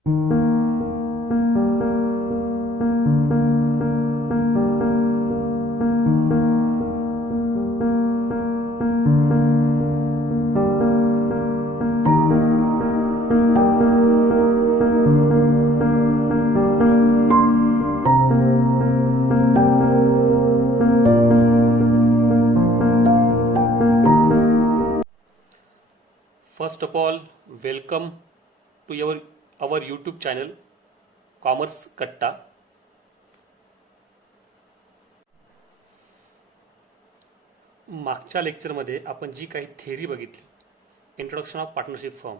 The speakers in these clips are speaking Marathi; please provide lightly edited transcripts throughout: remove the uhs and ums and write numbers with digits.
First of all, welcome to our YouTube channel, Commerce Katta. मागच्या लेक्चरमध्ये आपण जी काही थेअरी बघितली, इंट्रोडक्शन ऑफ पार्टनरशिप फर्म,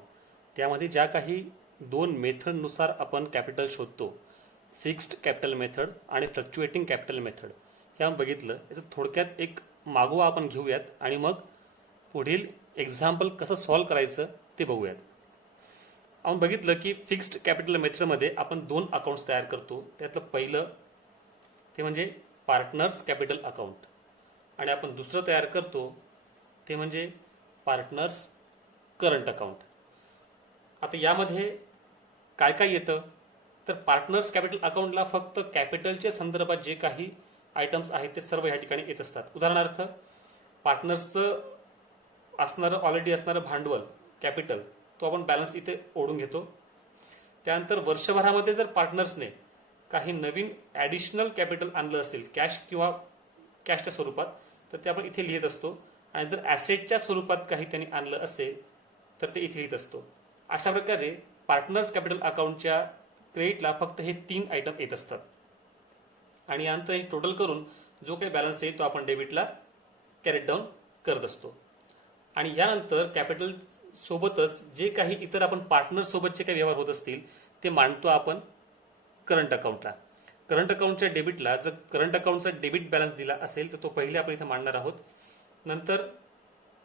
त्यामध्ये ज्या काही दोन मेथडनुसार आपण कॅपिटल शोधतो, फिक्स्ड कॅपिटल मेथड आणि फ्लक्च्युएटिंग कॅपिटल मेथड, हे आपण बघितलं. याचं थोडक्यात एक मागोवा आपण घेऊयात आणि मग पुढील एक्झाम्पल कसं सॉल्व करायचं ते बघूयात. आपण बघितलं की फिक्स्ड कॅपिटल मेथडमध्ये आपण दोन अकाउंट्स तयार करतो. त्यातलं पहिलं ते म्हणजे पार्टनर्स कॅपिटल अकाउंट आणि आपण दुसरं तयार करतो ते म्हणजे पार्टनर्स करंट अकाउंट. आता यामध्ये काय काय येतं तर पार्टनर्स कॅपिटल अकाउंटला फक्त कॅपिटलच्या संदर्भात जे काही आयटम्स आहेत ते सर्व या ठिकाणी येत असतात. उदाहरणार्थ पार्टनर्सचं असणारं ऑलरेडी असणारं भांडवल कॅपिटल तो आपण बॅलन्स इथे ओढून घेतो. त्यानंतर वर्षभरामध्ये जर पार्टनर्सने काही नवीन ॲडिशनल कॅपिटल आणलं असेल कॅश किंवा कॅशच्या स्वरूपात तर ते आपण इथे लिहित असतो आणि जर ॲसेटच्या स्वरूपात काही त्यांनी आणलं असेल तर ते इथे लिहित असतो. अशा प्रकारे पार्टनर्स कॅपिटल अकाउंटच्या क्रेडिटला फक्त हे तीन आयटम येत असतात आणि यानंतर हे टोटल करून जो काही बॅलन्स आहे तो आपण डेबिटला कॅरेट डाऊन करत असतो. आणि यानंतर कॅपिटल सोबतच जे काही इतर आपण पार्टनर सोबतचे काही व्यवहार होत असतील ते मांडतो आपण करंट अकाउंटला. करंट अकाउंटच्या डेबिटला जर करंट अकाउंटचा डेबिट बॅलन्स दिला असेल तर तो पहिले आपण इथे मांडणार आहोत. नंतर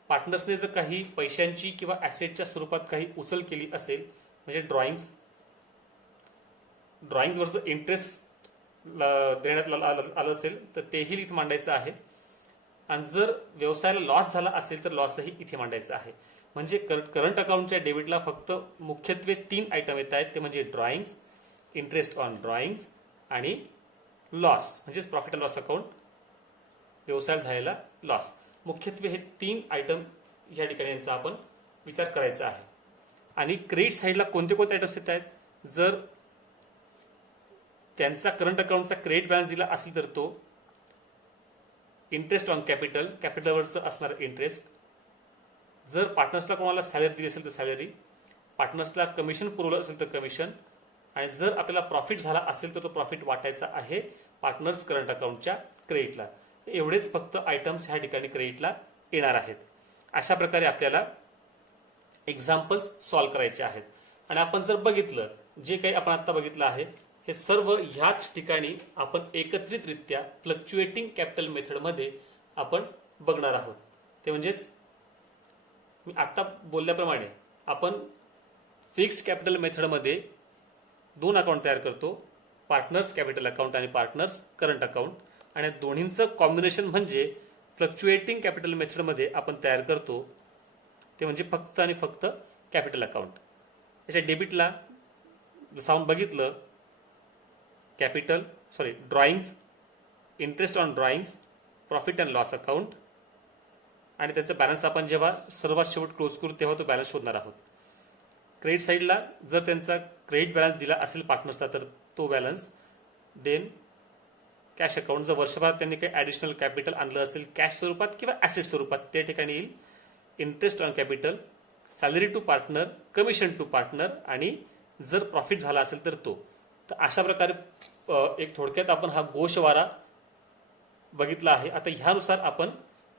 पार्टनर्सने जर काही पैशांची किंवा ॲसेटच्या स्वरूपात काही उचल केली असेल म्हणजे ड्रॉइंग्सवरचं इंटरेस्ट देण्यात आलं असेल तर तेही इथे मांडायचं आहे. आणि जर व्यवसायाला लॉस झाला असेल तर लॉसही इथे मांडायचा आहे. म्हणजे करंट अकाउंटच्या डेबिटला फक्त मुख्यत्वे तीन आयटम येत आहेत ते म्हणजे ड्रॉइंग्स, इंटरेस्ट ऑन ड्रॉइंग्स आणि लॉस म्हणजेच प्रॉफिट अँड लॉस अकाउंट, व्यवसायात झालेला लॉस. मुख्यत्वे हे तीन आयटम या ठिकाणी यांचा आपण विचार करायचा आहे. आणि क्रेडिट साईडला कोणते कोणते आयटम्स येत आहेत जर त्यांचा करंट अकाउंटचा क्रेडिट बॅलन्स दिला असेल तर तो इंटरेस्ट ऑन कॅपिटल, कॅपिटलवरचं असणारं इंटरेस्ट, जर पार्टनर्सला कोणाला सॅलरी दिली असेल तर सॅलरी, पार्टनर्सला कमिशन पुरवलं असेल तर कमिशन, आणि जर आपल्याला प्रॉफिट झाला असेल तर तो प्रॉफिट वाटायचा आहे पार्टनर्स करंट अकाउंटच्या क्रेडिटला. एवढेच फक्त आयटम्स ह्या ठिकाणी क्रेडिटला येणार आहेत. अशा प्रकारे आपल्याला एक्झाम्पल्स सॉल्व करायचे आहेत. आणि आपण जर बघितलं जे काही आपण आता बघितलं आहे हे सर्व ह्याच ठिकाणी आपण एकत्रितरित्या फ्लक्च्युएटिंग कॅपिटल मेथडमध्ये आपण बघणार आहोत. ते म्हणजेच मी आता बोलल्याप्रमाणे आपण फिक्स्ड कॅपिटल मेथडमध्ये दोन अकाउंट तयार करतो, पार्टनर्स कॅपिटल अकाउंट आणि पार्टनर्स करंट अकाउंट, आणि दोन्हींचं कॉम्बिनेशन म्हणजे फ्लक्च्युएटिंग कॅपिटल मेथडमध्ये आपण तयार करतो ते म्हणजे फक्त आणि फक्त कॅपिटल अकाउंट. याच्या डेबिटला जसं आपण बघितलं drawings, interest on drawings, profit and loss account, आणि त्याचं बॅलन्स आपण जेव्हा सर्वात शेवट क्लोज करू तेव्हा तो बॅलन्स शोधणार आहोत. क्रेडिट साईडला जर त्यांचा क्रेडिट बॅलन्स दिला असेल पार्टनर्सचा तर तो बॅलन्स, देन कॅश अकाउंट, जर वर्षभरात त्यांनी काही ॲडिशनल कॅपिटल आणलं असेल कॅश स्वरूपात किंवा ॲसेट स्वरूपात त्या ठिकाणी येईल interest on capital, salary to partner, commission to partner, आणि जर प्रॉफिट झाला असेल तर तो. तर अशा प्रकारे एक थोडक्यात आपण हा गोषवारा बघितला आहे. आता ह्यानुसार आपण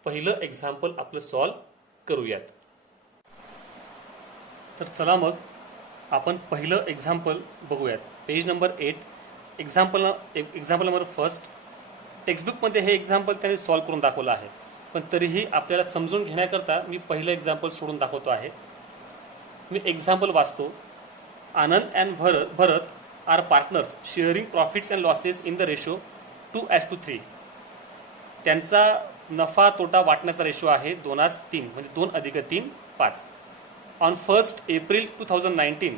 पहिलं एक्झाम्पल आपलं सॉल्व करूयात. तर चला मग आपण पहिलं एक्झाम्पल बघूयात. Page number 8, example number first. टेक्स्टबुकमध्ये हे एक्झाम्पल त्याने सॉल्व करून दाखवलं आहे, पण तरीही आपल्याला समजून घेण्याकरता मी पहिलं एक्झाम्पल सोडून दाखवतो आहे. मी एक्झाम्पल वाचतो. Anand and Bharat are partners sharing profits and losses in the ratio 2:3. त्यांचा नफा तोटा वाटण्याचा रेशो आहे 2:3 म्हणजे 2 + 3 = 5. On 1 April 2019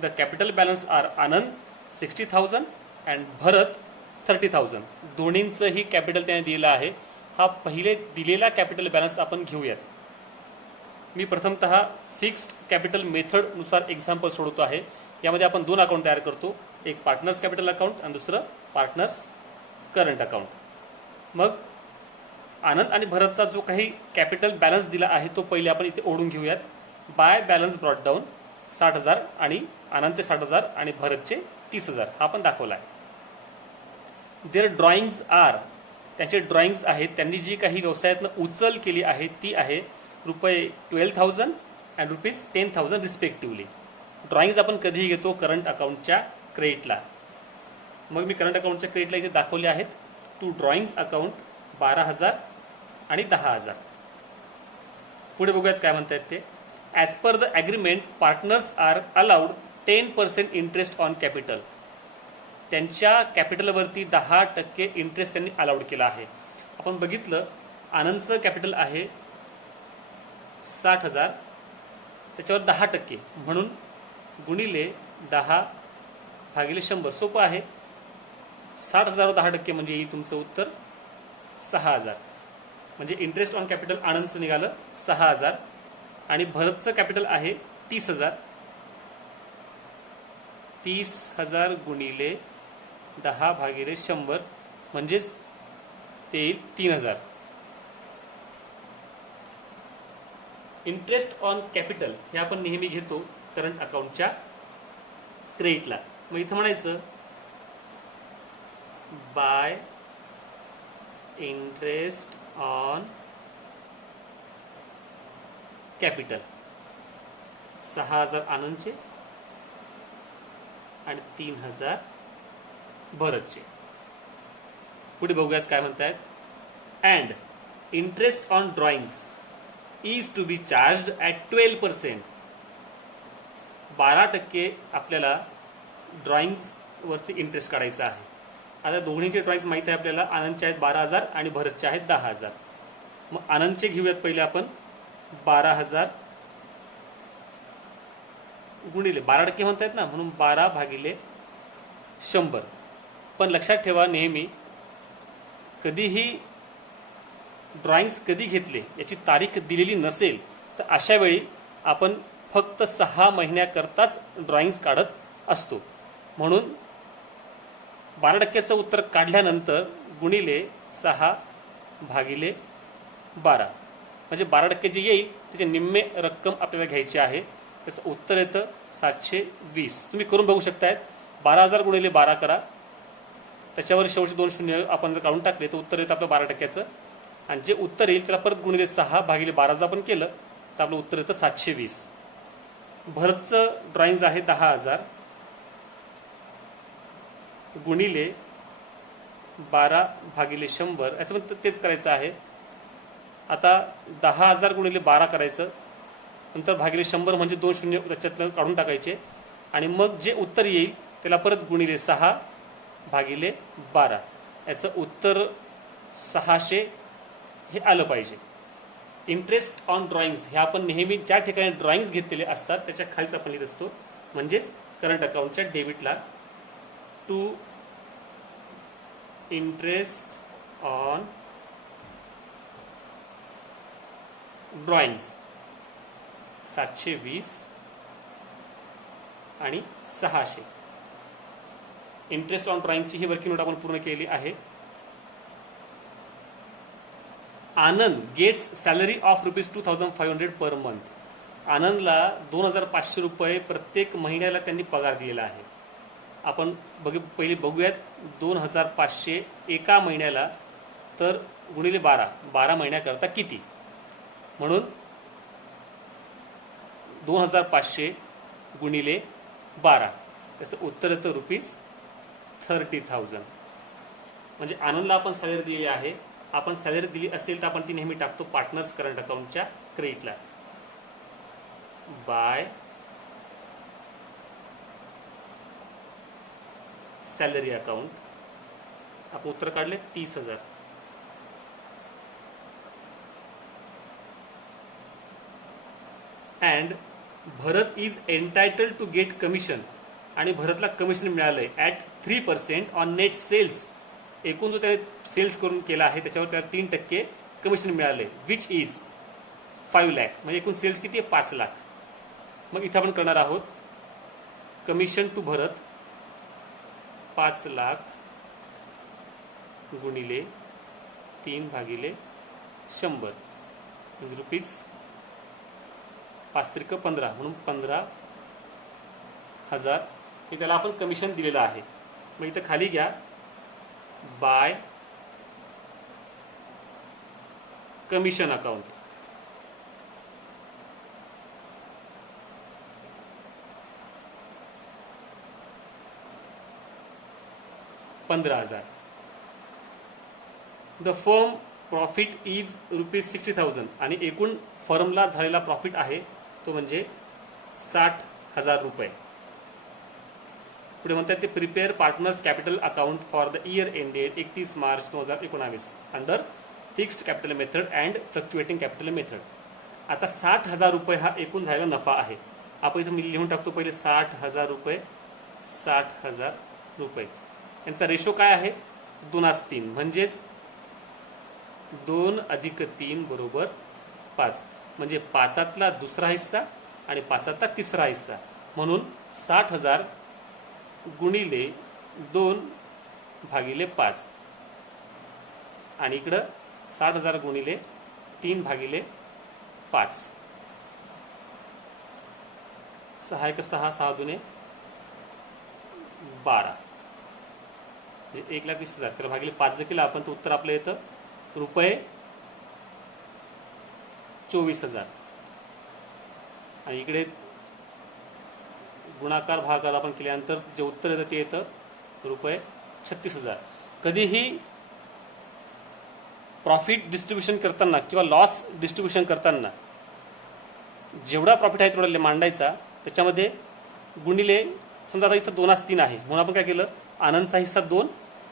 the capital balance are Anand 60,000 and Bharat 30,000. दोन्हींचंही कॅपिटल त्याने दिलेलं आहे. हा पहिले दिलेला कॅपिटल बॅलन्स आपण घेऊयात. मी प्रथमतः फिक्स्ड कॅपिटल मेथडनुसार एक्झाम्पल सोडवतो आहे. यामध्ये आपण दोन अकाउंट तयार करतो, एक पार्टनर्स कॅपिटल अकाउंट आणि दुसरं पार्टनर्स करंट अकाउंट. मग आनंद आणि भरतचा जो काही कॅपिटल बॅलन्स दिला आहे तो पहिले आपण इथे ओढून घेऊयात. बाय बॅलन्स ब्रॉट डाऊन 60,000 आणि आनंदचे 60,000 आणि भरतचे 30,000 हा आपण दाखवला आहे. देअर ड्रॉइंग्ज आर, त्यांचे ड्रॉइंग्ज आहेत, त्यांनी जी काही व्यवसायातनं उचल केली आहे ती आहे रुपये 12,000 अँड रुपीज 10,000 रिस्पेक्टिव्हली. ड्रॉइंग्ज आपण कधीही घेतो करंट अकाउंटच्या क्रेडिटला. मग मी करंट अकाउंटच्या क्रेडिटला इथे दाखवले आहेत. टू ड्रॉइंग्ज अकाउंट 12,000 आणि 10,000. पुढे बघूयात काय म्हणतात ते. As per the agreement partners are allowed 10% interest on capital. त्यांच्या कॅपिटलवरती 10% इंटरेस्ट त्यांनी अलाउड केला आहे. आपण बघितलं आनंदचं कॅपिटल आहे 60,000, त्याच्यावर 10% म्हणून गुणिले 10/100. सोपं आहे. 60,000वर 10% म्हणजे येईल तुमचं उत्तर 6,000. म्हणजे इंटरेस्ट ऑन कॅपिटल आनंदचं निघालं 6,000 आणि भरतचं कॅपिटल आहे 30,000. 30,000 गुणिले 10/100 म्हणजेच ते येईल 3,000. इंटरेस्ट ऑन कॅपिटल हे आपण नेहमी घेतो करंट अकाउंटच्या क्रेडिटला. मग इथं म्हणायचं बाय इंटरेस्ट ऑन कॅपिटल. 6,000 आनंदचे आणि 3,000 भरतचे. पुढे बघूयात काय म्हणतायत. And interest on drawings is to be charged at 12%. 12% आपल्याला ड्रॉइंग्सवरती इंटरेस्ट काढायचा आहे. आता दोन्हीचे ड्रॉइंग्स माहीत आहे आपल्याला. आनंदचे आहेत 12,000 आणि भरतचे आहेत 10,000. मग आनंदचे घेऊयात पहिले आपण. 12,000 गुणिले 12% म्हणतायत ना, म्हणून 12/100. पण लक्षात ठेवा नेहमी कधीही ड्रॉइंग्स कधी घेतले याची तारीख दिलेली नसेल तर अशा वेळी आपण फक्त 6 महिन्याकरताच ड्रॉइंग्स काढत असतो. म्हणून 12%चं उत्तर काढल्यानंतर गुणिले 6/12 म्हणजे 12% जे येईल त्याचे निम्मे रक्कम आपल्याला घ्यायची आहे. त्याचं उत्तर येतं 720. तुम्ही करून बघू शकतायत. 12,000 गुणिले 12 करा, त्याच्यावर शेवटचे 2 शून्य आपण जर काढून टाकले तर उत्तर येतं आपलं 12%चं. आणि जे उत्तर येईल त्याला परत गुणिले 6/12 जर आपण केलं तर आपलं उत्तर येतं 720. भरतचं ड्रॉइंग्ज आहे 10,000 गुणिले 12/100. याचं पण तेच करायचं आहे. आता 10,000 गुणिले 12 करायचं, नंतर भागिले 100 म्हणजे 2 शून्य त्याच्यातलं काढून टाकायचे आणि मग जे उत्तर येईल त्याला परत गुणिले 6/12. याचं उत्तर 600 हे आलं पाहिजे. इंटरेस्ट ऑन ड्रॉइंग्स हे आपण नेहमी ज्या ठिकाणी ड्रॉइंग्स घेतलेले असतात त्याच्या खालीच आपण लिहित असतो. म्हणजेच करंट अकाउंटच्या डेबिटला टू इंटरेस्ट ऑन ड्रॉइंग्स 720 आणि 600. इंटरेस्ट ऑन ड्रॉइंगची ही वर्किंग नोट आपण पूर्ण केली आहे. Anand gets salary of ₹2,500 per month. आनंदला 2,500 रुपये प्रत्येक महिन्याला त्यांनी पगार दिलेला आहे. आपण पहिले बघूयात 2,500 एका महिन्याला तर गुणिले 12 महिन्याकरता किती. म्हणून 2,500 गुणिले 12 त्याचं उत्तर येतं ₹30,000. म्हणजे आनंदला आपण सॅलरी दिली आहे. आपण सॅलरी दिली असेल तर आपण ती नेहमी टाकतो पार्टनर्स करंट अकाउंटच्या क्रेडिटला. बाय सॅलरी अकाउंट आपण उत्तर काढले 30,000. And Bharat is entitled to get commission, आणि भरतला कमिशन मिळालंय ॲट 3% ऑन नेट सेल्स. एकूण जो त्याने सेल्स करून केला आहे त्याच्यावर त्याला 3% कमिशन मिळालंय, विच इज 5 लाख. म्हणजे एकूण सेल्स किती आहे? 5 लाख. मग इथं आपण करणार आहोत कमिशन टू भरत 5 लाख गुणिले 3/100, म्हणजे रुपीज 5 त्रिक 15, म्हणून 15,000 हे त्याला आपण कमिशन दिलेलं आहे. मग इथं खाली घ्या by commission account. $15,000. The firm profit is ₹60,000, आणि एकूण फर्मला झालेला प्रॉफिट आहे तो म्हणजे ₹60,000. पुढे म्हणतात ते prepare partners capital account for the year ended 31 March 2019 under fixed capital method and fluctuating capital method. आता ₹60,000 हा एकूण झालेला नफा आहे. आपण इथं मी लिहून टाकतो पहिले ₹60,000, ₹60,000. यांचा रेशो काय आहे? 2:3, म्हणजेच 2 + 3 = 5, म्हणजे 5तला दुसरा हिस्सा आणि 5तला तिसरा हिस्सा, म्हणून 60,000 गुणिले 2/5, आणि इकडं 60,000 गुणिले 3/5. 6 × 6 = 6 × 2 = 12, म्हणजे 1,20,000. तर भागिले 5 जर केलं आपण तर उत्तर आपलं येतं ₹24,000. आणि इकडे गुणाकार भागाकार आपण केल्यानंतर जे उत्तर येतं ते येतं ₹36,000. कधीही प्रॉफिट डिस्ट्रीब्युशन करताना किंवा लॉस डिस्ट्रीब्युशन करताना जेवढा प्रॉफिट आहे तेवढा मांडायचा, त्याच्यामध्ये गुणिले, समजा आता इथं 2:3 आहे म्हणून आपण काय केलं, आनंदचा हिस्सा 2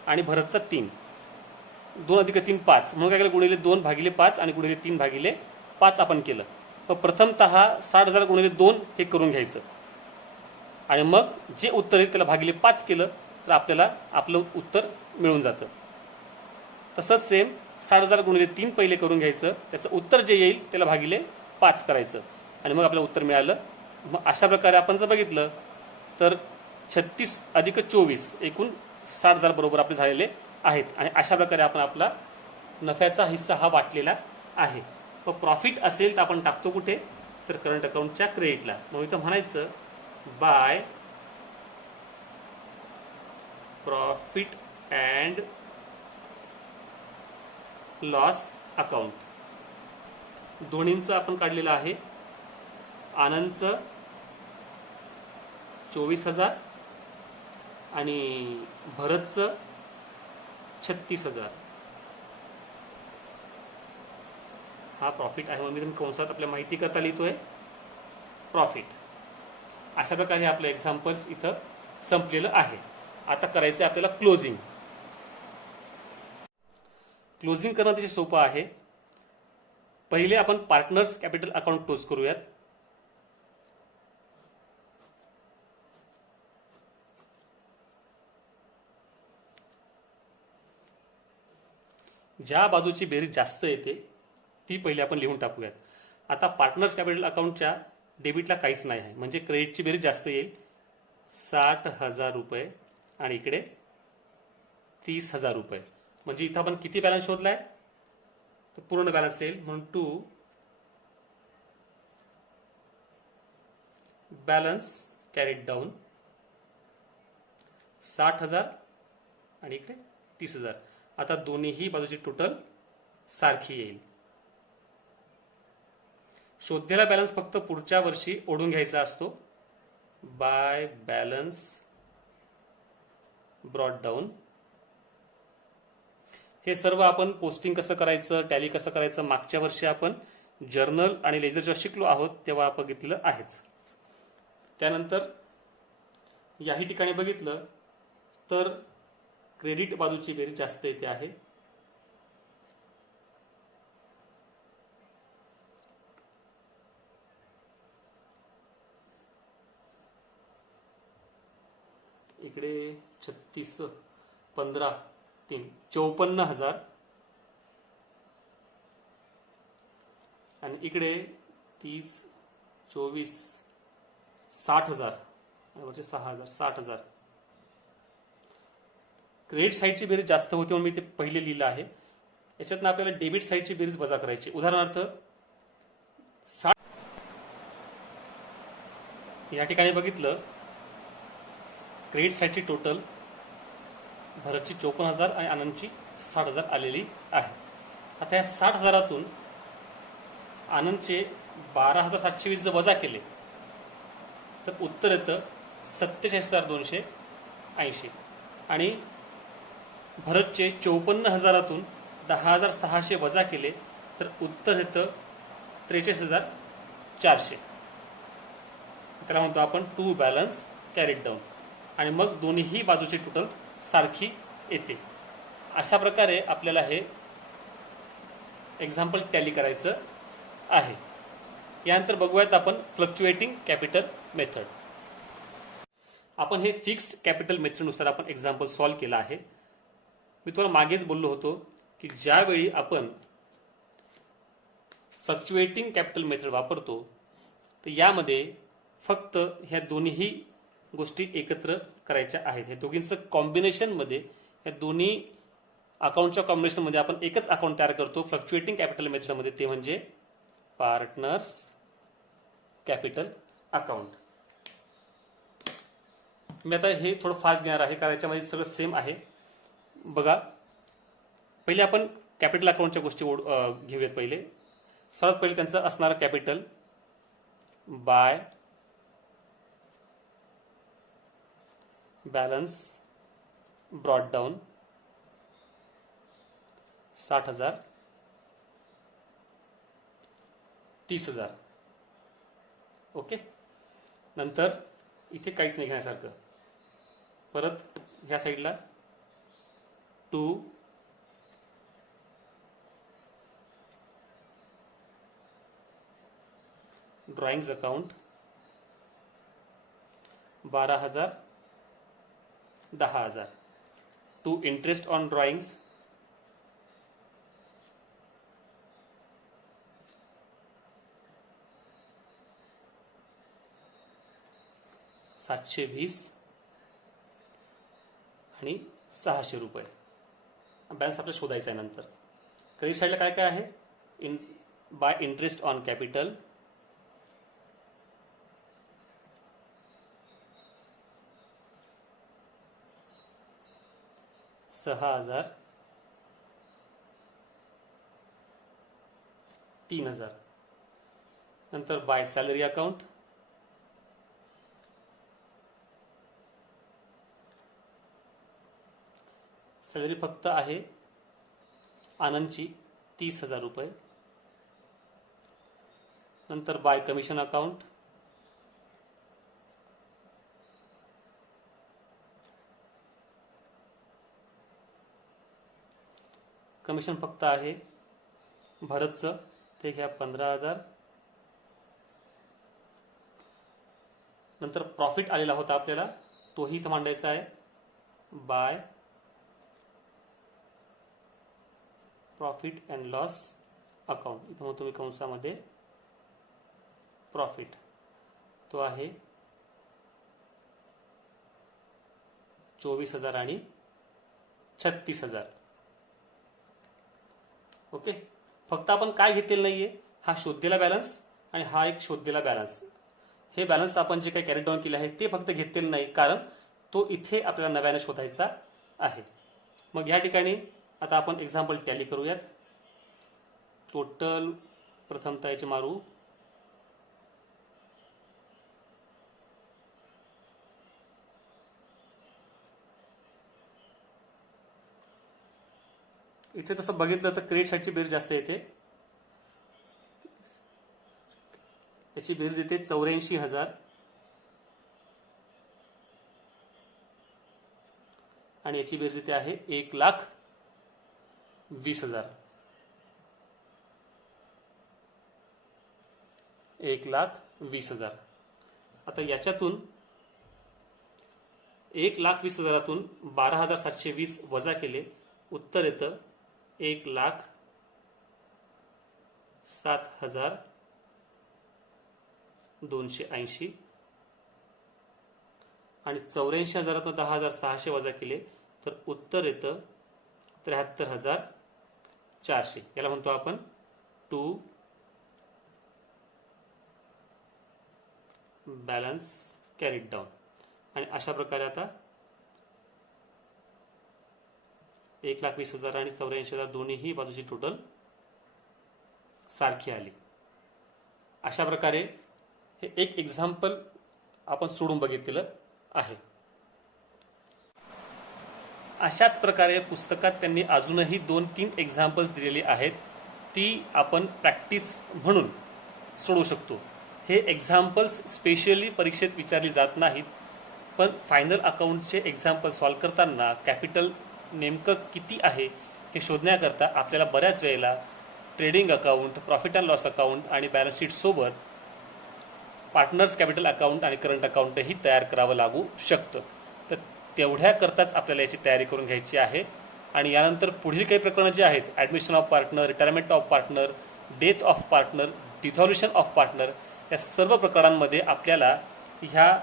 आणि भरतचा 3, 2 + 3 = 5, म्हणून काय केलं, गुणिले 2/5 आणि गुणिले 3/5 आपण केलं. पण प्रथमतः 60,000 गुणिले 2 हे करून घ्यायचं, आणि मग जे उत्तर येईल त्याला भागिले 5 केलं तर आपल्याला आपलं उत्तर मिळून जातं. तसंच सेम 60,000 गुणिले 3 पहिले करून घ्यायचं, त्याचं उत्तर जे येईल त्याला भागिले 5 करायचं, आणि मग आपल्याला उत्तर मिळालं. मग अशा प्रकारे आपण जर बघितलं तर 36 + 24 एकूण 60,000 बरोबर आपले झालेले आहेत. आणि अशा प्रकारे आपण आपला नफ्याचा हिस्सा हा वाटलेला आहे. व प्रॉफिट असेल तर आपण टाकतो कुठे, तर करंट अकाउंटच्या क्रेडिटला. मग इथं म्हणायचं by profit and loss account. दोन्हींचं आपण काढलेलं आहे. आनंदचं 24,000 आणि भरतचं 36,000. हा प्रॉफिट आहे, म्हणून मी कंसात आपल्या माहिती करता लिहितोय प्रॉफिट. अशा प्रकारे आपलं एक्झाम्पल्स इथं संपलेलं आहे. आता करायचं आहे आपल्याला क्लोजिंग. क्लोजिंग करणं अतिशय सोपं आहे. पहिले आपण पार्टनर्स कॅपिटल अकाउंट क्लोज करूयात. ज्या बाजूची बेरीज जास्त येते ती पहिले आपण लिहून टाकूयात. आता पार्टनर्स कॅपिटल अकाउंटच्या डेबिटला काहीच नाही आहे, म्हणजे क्रेडिटची बेरीज जास्त येईल. ₹60,000 आणि इकडे ₹30,000. म्हणजे इथं आपण किती बॅलन्स शोधलाय, तर पूर्ण बॅलन्स येईल, म्हणून टू बॅलन्स कॅरीड डाऊन 60,000 आणि इकडे 30,000. आता दोन्हीही बाजूची टोटल सारखी येईल. शोधलेला बॅलन्स फक्त पुढच्या वर्षी ओढून घ्यायचा असतो बाय बॅलन्स ब्रॉट डाऊन. हे सर्व आपण पोस्टिंग कसं करायचं, टॅली कसं करायचं मागच्या वर्षी आपण जर्नल आणि लेजर जेव्हा शिकलो आहोत तेव्हा बघितलं आहेच. त्यानंतर याही ठिकाणी बघितलं तर क्रेडिट बाजूची बेरीज जास्त येते आहे. इकडे 36, 15, 3, 54,000 आणि इकडे 30, 24, 60,000 वरचे 6,000, 60,000. क्रेडिट साईडची बेरीज जास्त होती म्हणून मी ते पहिले लिहिलं आहे. याच्यातनं आपल्याला डेबिट साईडची बेरीज वजा करायची. उदाहरणार्थ 60 या ठिकाणी बघितलं, क्रेडिट साईडची टोटल भरतची 54,000 आणि आनंदची 60,000 आलेली आहे. आता या 60,000तून आनंदचे 12,720 जर वजा केले तर उत्तर येतं 47,280 आणि भरतचे 54,000तून 10,600 वजा केले तर उत्तर येतं 43,400. त्याला म्हणतो आपण टू बॅलन्स कॅरीड डाऊन आणि मग दोन्ही बाजूची टोटल सारखी येते. अशा प्रकारे आपल्याला हे एक्झाम्पल टॅली करायचं आहे. यानंतर बघूयात आपण फ्लक्च्युएटिंग कॅपिटल मेथड. आपण हे फिक्स्ड कॅपिटल मेथडनुसार आपण एक्झाम्पल सॉल्व्ह केलं आहे. मी तुम्हाला मागेच बोललो होतो की ज्यावेळी आपण फ्लक्च्युएटिंग कॅपिटल मेथड वापरतो तर यामध्ये फक्त ह्या दोन्ही गोष्टी एकत्र करायच्या आहेत. हे दोघींचं कॉम्बिनेशनमध्ये या दोन्ही अकाउंटच्या कॉम्बिनेशनमध्ये आपण एकच अकाउंट तयार करतो फ्लक्च्युएटिंग कॅपिटल मेथडमध्ये, ते म्हणजे पार्टनर्स कॅपिटल अकाउंट. मी आता हे थोडं फास्ट घेणार आहे कारण याच्यामध्ये सगळं सेम आहे. बघा, पहिले आपण कॅपिटल अकाउंटच्या गोष्टी घेऊयात. पहिले सर्वात पहिले त्यांचं असणारं capital by balance brought down 60,000, 30,000. Okay. नंतर इथे काहीच नाही घेण्यासारखं. परत ह्या साईडला to drawings account 12,000, 10,000. To interest on drawings 720 आणि 600 रुपये. बॅलन्स आपल्याला शोधायचा आहे. नंतर क्रेडिट साईडला काय काय आहे? Bye interest on capital 6,000, 3,000. नंतर बाय सॅलरी अकाउंट सॅलरी फक्त आहे आनंदची 30,000 रुपये. नंतर बाय कमिशन अकाउंट कमिशन फक्त आहे भरतचं, ते घ्या 15,000. नंतर प्रॉफिट आलेला होता आपल्याला, तोही इथं मांडायचा आहे. Bye profit and loss account, इथं मग तुम्ही कंसामध्ये प्रॉफिट, तो आहे 24,000 आणि 36,000. ओके. फक्त आपण काय घेतलेलं नाहीये, हा शोधलेला बॅलन्स आणि हा एक शोधलेला बॅलन्स. हे बॅलन्स आपण जे काही कॅरी डाऊन केले आहे ते फक्त घेतलेलं नाही, कारण तो इथे आपल्याला नव्याने शोधायचा आहे. मग या ठिकाणी आता आपण एक्झाम्पल टॅली करूयात. टोटल प्रथमतः याचे मारू. इथे तसं बघितलं तर क्रेडिट साईडची बेरीज जास्त येते. याची बेरीज येते 84,000 आणि याची बेरीज येते आहे 1,20,000. 1,20,000. आता याच्यातून 1,20,000तून 12,720 वजा केले, उत्तर येतं 1,07,280. आणि 84,000तून 10,600 वजा केले तर उत्तर येतं 73,400. याला म्हणतो आपण टू बॅलन्स कॅरीड डाऊन. आणि अशा प्रकारे आता 1,20,000 आणि 84,000 दोन्हीही बाजूची टोटल सारखी आली. अशा प्रकारे हे एक एक्झाम्पल आपण सोडून बघितलेलं आहे. अशाच प्रकारे पुस्तकात त्यांनी अजूनही 2-3 एक्झाम्पल्स दिलेली आहेत, ती आपण प्रॅक्टिस म्हणून सोडवू शकतो. हे एक्झाम्पल्स स्पेशली परीक्षेत विचारली जात नाहीत, पण फायनल अकाउंटचे एक्झाम्पल सॉल्व करताना कॅपिटल नेमकं किती आहे हे शोधण्याकरता आपल्याला बऱ्याच वेळेला trading account, profit and loss account आणि बॅलन्स शीट सोबत पार्टनर्स कॅपिटल अकाउंट आणि करंट अकाउंटही तयार करावं लागू शकतं. तर तेवढ्याकरताच आपल्याला याची तयारी करून घ्यायची आहे. आणि यानंतर पुढील काही प्रकरणं जे आहेत, admission of partner, retirement of partner, death of partner, dissolution of partner, या सर्व प्रकरणांमध्ये आपल्याला ह्या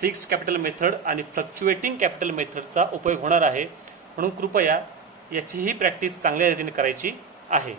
फिक्स्ड कॅपिटल मेथड आणि फ्लक्च्युएटिंग कॅपिटल मेथडचा उपयोग होणार आहे. म्हणून कृपया याचीही प्रॅक्टिस चांगल्या रीतीने करायची आहे.